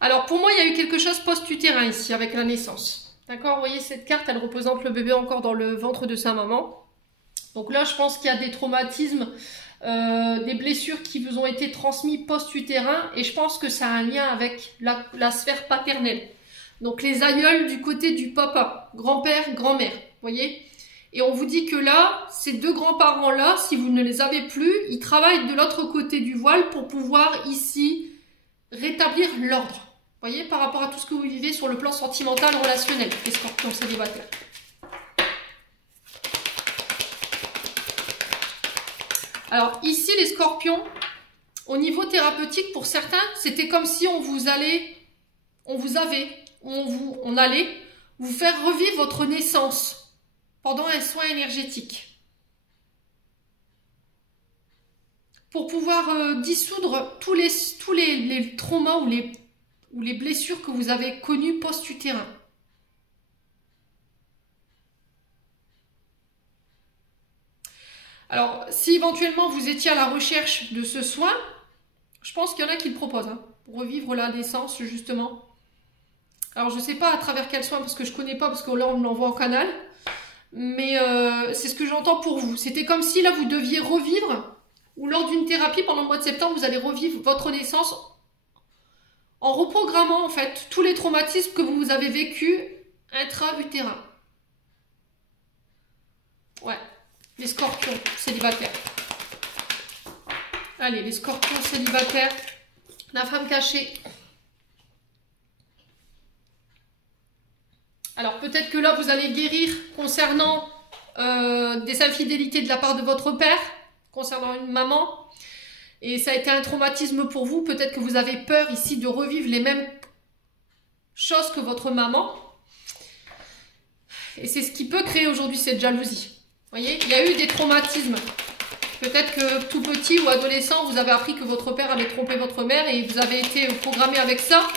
Alors, pour moi, il y a eu quelque chose post-utérin ici, avec la naissance. D'accord? Vous voyez, cette carte, elle représente le bébé encore dans le ventre de sa maman. Donc là, je pense qu'il y a des traumatismes, des blessures qui vous ont été transmises post-utérin. Et je pense que ça a un lien avec la sphère paternelle. Donc, les aïeuls du côté du papa, grand-père, grand-mère. Vous voyez? Et on vous dit que là, ces deux grands-parents-là, si vous ne les avez plus, ils travaillent de l'autre côté du voile pour pouvoir ici rétablir l'ordre. Vous voyez, par rapport à tout ce que vous vivez sur le plan sentimental, relationnel, les scorpions célibataires. Alors ici, les scorpions, au niveau thérapeutique, pour certains, c'était comme si on allait vous faire revivre votre naissance pendant un soin énergétique. Pour pouvoir dissoudre tous les traumas ou les blessures que vous avez connues post-utérin. Alors, si éventuellement vous étiez à la recherche de ce soin, je pense qu'il y en a qui le proposent, hein, pour revivre la naissance, justement. Alors, je ne sais pas à travers quel soin, parce que je ne connais pas, parce que là, on me l'envoie en canal. Mais c'est ce que j'entends pour vous. C'était comme si, là, vous deviez revivre, ou lors d'une thérapie, pendant le mois de septembre, vous allez revivre votre naissance en reprogrammant, en fait, tous les traumatismes que vous avez vécus intra-utérin. Ouais. Les scorpions célibataires. Allez, les scorpions célibataires. La femme cachée. Alors, peut-être que là, vous allez guérir concernant des infidélités de la part de votre père, concernant une maman. Et ça a été un traumatisme pour vous. Peut-être que vous avez peur ici de revivre les mêmes choses que votre maman. Et c'est ce qui peut créer aujourd'hui cette jalousie. Vous voyez, il y a eu des traumatismes. Peut-être que tout petit ou adolescent, vous avez appris que votre père avait trompé votre mère et vous avez été programmé avec ça.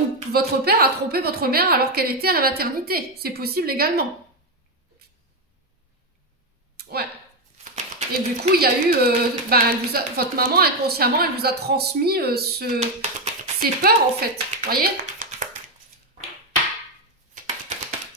Ou votre père a trompé votre mère alors qu'elle était à la maternité. C'est possible également. Ouais. Et du coup, il y a eu... votre maman, inconsciemment, elle vous a transmis ces peurs, en fait. Vous voyez ?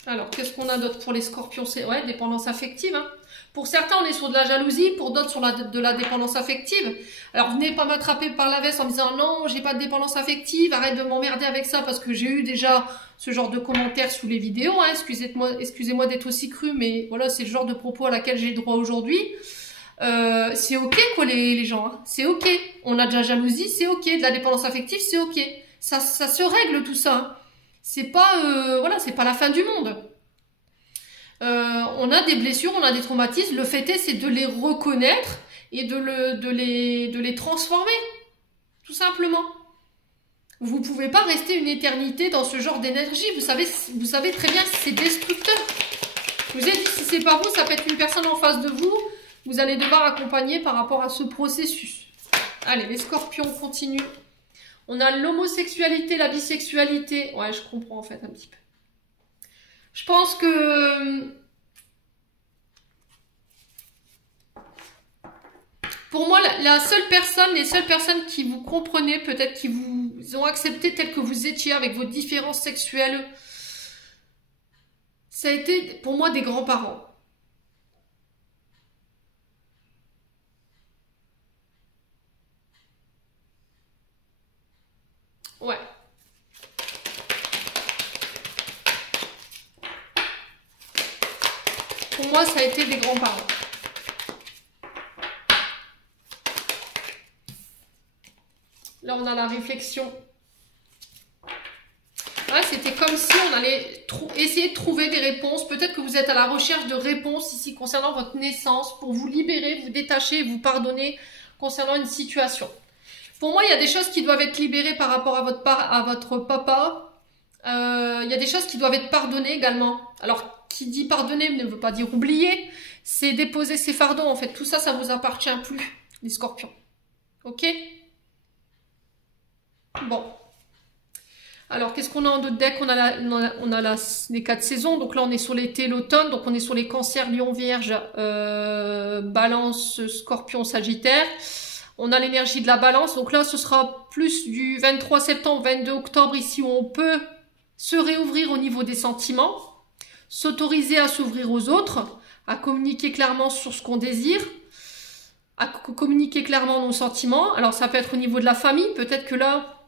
Alors, qu'est-ce qu'on a d'autre pour les scorpions? C'est dépendance affective. Hein. Pour certains, on est sur de la jalousie. Pour d'autres, sur de la dépendance affective. Alors, venez pas m'attraper par la veste en me disant « Non, j'ai pas de dépendance affective. Arrête de m'emmerder avec ça. » Parce que j'ai eu déjà ce genre de commentaires sous les vidéos. Hein. Excusez-moi d'être aussi cru, mais voilà, c'est le genre de propos à laquelle j'ai le droit aujourd'hui. C'est ok, quoi, les gens. Hein. C'est ok. On a de la jalousie, c'est ok. De la dépendance affective, c'est ok. Ça se règle tout ça. Hein. C'est pas, c'est pas la fin du monde. On a des blessures, on a des traumatismes. Le fait est, c'est de les reconnaître et de les transformer. Tout simplement. Vous pouvez pas rester une éternité dans ce genre d'énergie. Vous savez très bien que c'est destructeur. Je vous ai dit, si c'est pas vous, ça peut être une personne en face de vous. Vous allez devoir accompagner par rapport à ce processus. Allez, les scorpions, on continue. On a l'homosexualité, la bisexualité. Ouais, je comprends en fait un petit peu. Je pense que... Pour moi, les seules personnes qui vous comprenaient, peut-être qui vous ont accepté tel que vous étiez avec vos différences sexuelles, ça a été pour moi des grands-parents. Ouais. Pour moi, ça a été des grands-parents. Là, on a la réflexion. Ouais, c'était comme si on allait essayer de trouver des réponses. Peut-être que vous êtes à la recherche de réponses ici concernant votre naissance pour vous libérer, vous détacher, vous pardonner concernant une situation. Pour moi, il y a des choses qui doivent être libérées par rapport à votre papa. Il y a des choses qui doivent être pardonnées également. Alors, qui dit pardonner ne veut pas dire oublier. C'est déposer ses fardeaux, en fait. Tout ça, ça vous appartient plus, les scorpions. Ok? Bon. Alors, qu'est-ce qu'on a en d'autres decks? On a les 4 saisons. Donc là, on est sur l'été, l'automne. Donc, on est sur les cancers, lion, vierge, balance, scorpion, sagittaire. On a l'énergie de la balance. Donc là, ce sera plus du 23 septembre, 22 octobre, ici où on peut se réouvrir au niveau des sentiments, s'autoriser à s'ouvrir aux autres, à communiquer clairement sur ce qu'on désire, à communiquer clairement nos sentiments. Alors, ça peut être au niveau de la famille. Peut-être que là,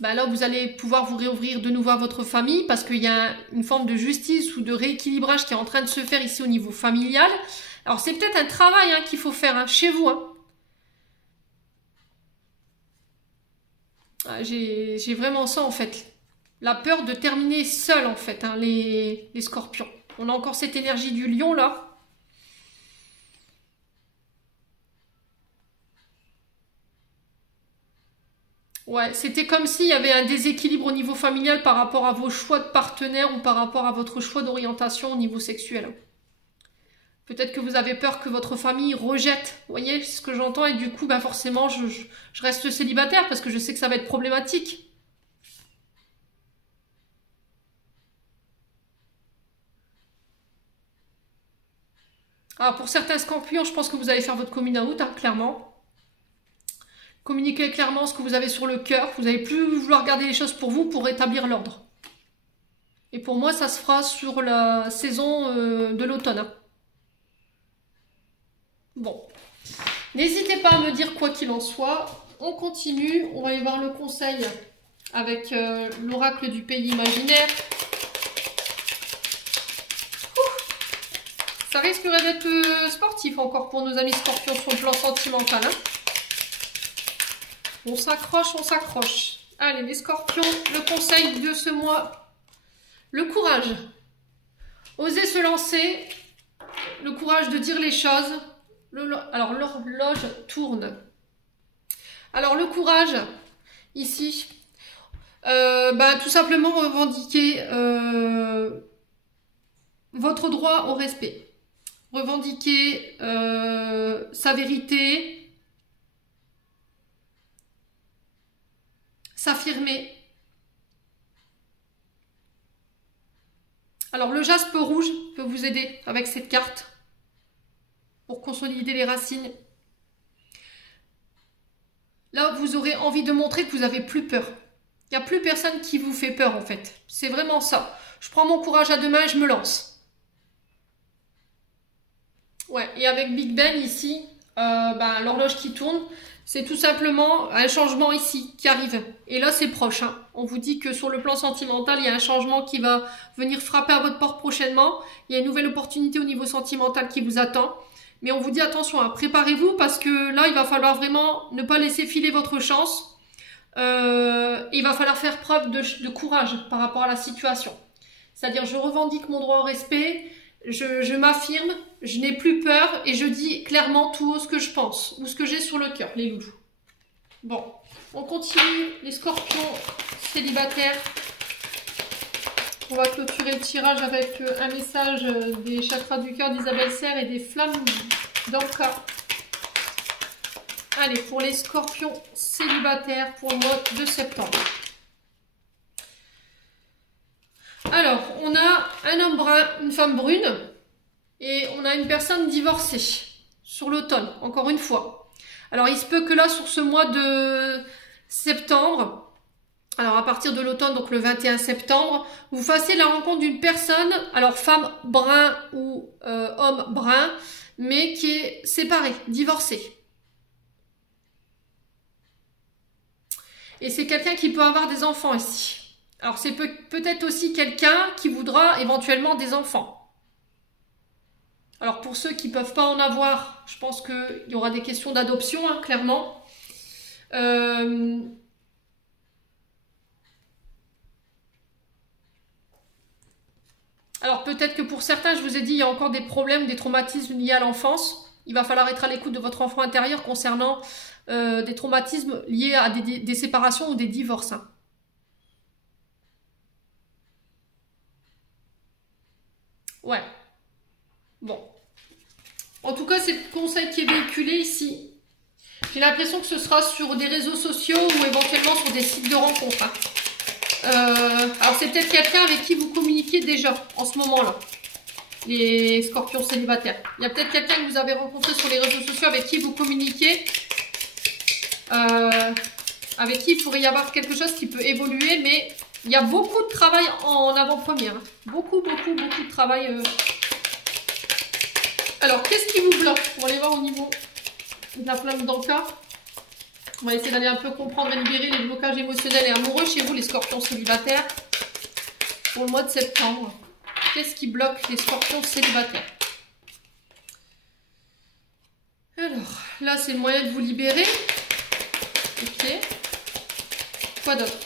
bah là, vous allez pouvoir vous réouvrir de nouveau à votre famille parce qu'il y a une forme de justice ou de rééquilibrage qui est en train de se faire ici au niveau familial. Alors, c'est peut-être un travail hein, qu'il faut faire hein, chez vous. Hein. Ah, j'ai vraiment ça en fait. La peur de terminer seul en fait, hein, les scorpions. On a encore cette énergie du lion là. Ouais, c'était comme s'il y avait un déséquilibre au niveau familial par rapport à vos choix de partenaire ou par rapport à votre choix d'orientation au niveau sexuel. Peut-être que vous avez peur que votre famille rejette, vous voyez, c'est ce que j'entends, et du coup, bah forcément, je reste célibataire parce que je sais que ça va être problématique. Alors, pour certains scorpions, je pense que vous allez faire votre coming out, hein, clairement. Communiquez clairement ce que vous avez sur le cœur. Vous n'allez plus vouloir garder les choses pour vous pour rétablir l'ordre. Et pour moi, ça se fera sur la saison de l'automne. Hein. Bon. N'hésitez pas à me dire quoi qu'il en soit. On continue. On va aller voir le conseil avec l'oracle du pays imaginaire. Ça risquerait d'être sportif encore pour nos amis scorpions sur le plan sentimental. Hein. On s'accroche, on s'accroche. Allez, les scorpions, le conseil de ce mois, le courage. Osez se lancer, le courage de dire les choses. Alors, l'horloge tourne. Alors, le courage, ici, tout simplement revendiquer votre droit au respect. Revendiquer sa vérité, s'affirmer. Alors le jaspe rouge peut vous aider avec cette carte pour consolider les racines. Là, vous aurez envie de montrer que vous n'avez plus peur. Il n'y a plus personne qui vous fait peur en fait. C'est vraiment ça. Je prends mon courage à deux mains et je me lance. Ouais, et avec Big Ben ici, l'horloge qui tourne, c'est tout simplement un changement ici qui arrive. Et là, c'est proche. Hein. On vous dit que sur le plan sentimental, il y a un changement qui va venir frapper à votre porte prochainement. Il y a une nouvelle opportunité au niveau sentimental qui vous attend. Mais on vous dit attention, hein, préparez-vous parce que là, il va falloir vraiment ne pas laisser filer votre chance. Il va falloir faire preuve de courage par rapport à la situation. C'est-à-dire, je revendique mon droit au respect, je m'affirme, je n'ai plus peur et je dis clairement tout haut ce que je pense ou ce que j'ai sur le cœur, les loulous. Bon, on continue, les scorpions célibataires. On va clôturer le tirage avec un message des chakras du cœur d'Isabelle Serre et des flammes d'Anka. Allez, pour les scorpions célibataires pour le mois de septembre. Alors, on a un homme brun, une femme brune, et on a une personne divorcée sur l'automne, encore une fois. Alors, il se peut que là, sur ce mois de septembre, alors à partir de l'automne, donc le 21 septembre, vous fassiez la rencontre d'une personne, alors femme brun ou homme brun, mais qui est séparée, divorcée. Et c'est quelqu'un qui peut avoir des enfants ici. Alors c'est peut-être aussi quelqu'un qui voudra éventuellement des enfants. Alors pour ceux qui ne peuvent pas en avoir, je pense qu'il y aura des questions d'adoption, hein, clairement. Alors peut-être que pour certains, je vous ai dit, il y a encore des problèmes, des traumatismes liés à l'enfance. Il va falloir être à l'écoute de votre enfant intérieur concernant des traumatismes liés à des séparations ou des divorces. Hein. Ouais. Bon. En tout cas, c'est le conseil qui est véhiculé ici. J'ai l'impression que ce sera sur des réseaux sociaux ou éventuellement sur des sites de rencontres. Hein. Alors, c'est peut-être quelqu'un avec qui vous communiquez déjà en ce moment-là. Les scorpions célibataires. Il y a peut-être quelqu'un que vous avez rencontré sur les réseaux sociaux avec qui vous communiquez. Avec qui il pourrait y avoir quelque chose qui peut évoluer, mais il y a beaucoup de travail en avant-première. Hein. Beaucoup de travail. Alors, qu'est-ce qui vous bloque? On va aller voir au niveau de la flamme d'Anka. On va essayer d'aller un peu comprendre et libérer les blocages émotionnels et amoureux chez vous, les scorpions célibataires, pour le mois de septembre. Qu'est-ce qui bloque les scorpions célibataires? Alors, là, c'est le moyen de vous libérer. Ok. Quoi d'autre?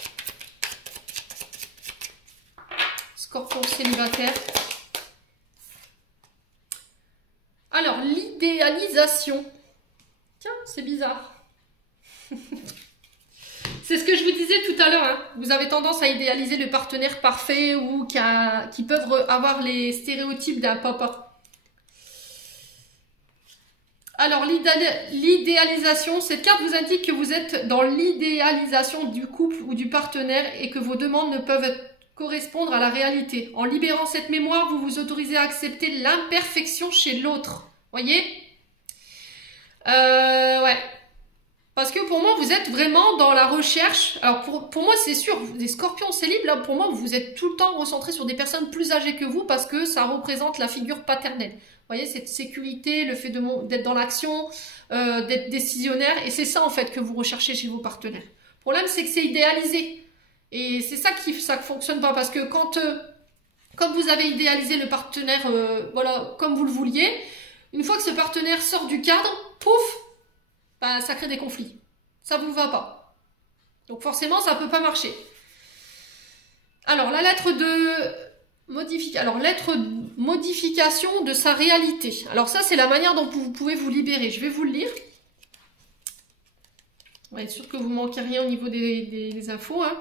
Scorpion célibataire. Alors, l'idéalisation. Tiens, c'est bizarre. C'est ce que je vous disais tout à l'heure. Hein. Vous avez tendance à idéaliser le partenaire parfait ou qui peuvent avoir les stéréotypes d'un papa. Alors, l'idéalisation, cette carte vous indique que vous êtes dans l'idéalisation du couple ou du partenaire et que vos demandes ne peuvent correspondre à la réalité. En libérant cette mémoire, vous vous autorisez à accepter l'imperfection chez l'autre. Voyez? Ouais. Parce que pour moi, vous êtes vraiment dans la recherche. Alors, pour moi, c'est sûr, les scorpions célibes, là, pour moi, vous êtes tout le temps recentrés sur des personnes plus âgées que vous parce que ça représente la figure paternelle. Vous voyez, cette sécurité, le fait d'être dans l'action, d'être décisionnaire. Et c'est ça, en fait, que vous recherchez chez vos partenaires. Le problème, c'est que c'est idéalisé. Et c'est ça qui ne fonctionne pas. Parce que comme vous avez idéalisé le partenaire, voilà, comme vous le vouliez, une fois que ce partenaire sort du cadre, pouf, ben, ça crée des conflits. Ça ne vous va pas. Donc forcément, ça ne peut pas marcher. Alors, la lettre de... modification de sa réalité. Alors ça, c'est la manière dont vous pouvez vous libérer. Je vais vous le lire. On va être sûr que vous ne manquez rien au niveau des infos. Hein.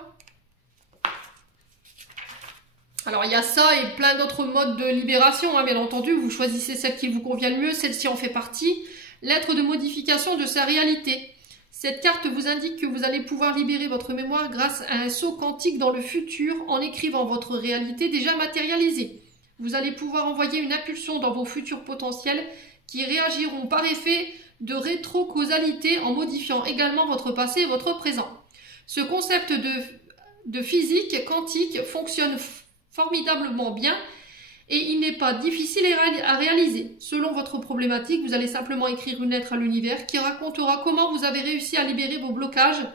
Alors, il y a ça et plein d'autres modes de libération. Hein, bien entendu, vous choisissez celle qui vous convient le mieux. Celle-ci en fait partie. Lettre de modification de sa réalité. Cette carte vous indique que vous allez pouvoir libérer votre mémoire grâce à un saut quantique dans le futur en écrivant votre réalité déjà matérialisée. Vous allez pouvoir envoyer une impulsion dans vos futurs potentiels qui réagiront par effet de rétrocausalité en modifiant également votre passé et votre présent. Ce concept de physique quantique fonctionne formidablement bien et il n'est pas difficile à réaliser. Selon votre problématique, vous allez simplement écrire une lettre à l'univers qui racontera comment vous avez réussi à libérer vos blocages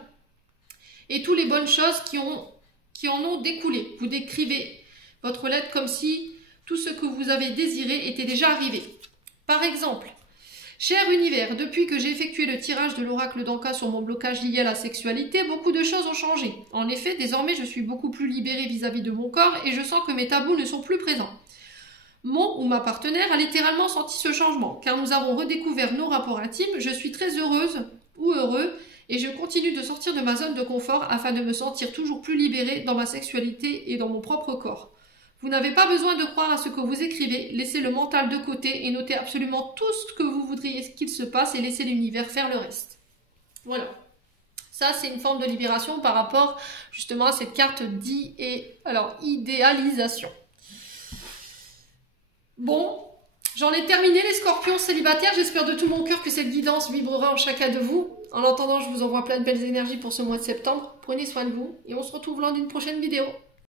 et toutes les bonnes choses qui en ont découlé. Vous décrivez votre lettre comme si tout ce que vous avez désiré était déjà arrivé. Par exemple, cher univers, depuis que j'ai effectué le tirage de l'oracle d'Anka sur mon blocage lié à la sexualité, beaucoup de choses ont changé. En effet, désormais, je suis beaucoup plus libérée vis-à-vis de mon corps et je sens que mes tabous ne sont plus présents. Mon ou ma partenaire a littéralement senti ce changement, car nous avons redécouvert nos rapports intimes, je suis très heureuse ou heureux, et je continue de sortir de ma zone de confort afin de me sentir toujours plus libérée dans ma sexualité et dans mon propre corps. Vous n'avez pas besoin de croire à ce que vous écrivez, laissez le mental de côté et notez absolument tout ce que vous voudriez qu'il se passe et laissez l'univers faire le reste. Voilà. Ça, c'est une forme de libération par rapport justement à cette carte idéalisation. Bon, j'en ai terminé les scorpions célibataires. J'espère de tout mon cœur que cette guidance vibrera en chacun de vous. En attendant, je vous envoie plein de belles énergies pour ce mois de septembre. Prenez soin de vous et on se retrouve lors d'une prochaine vidéo.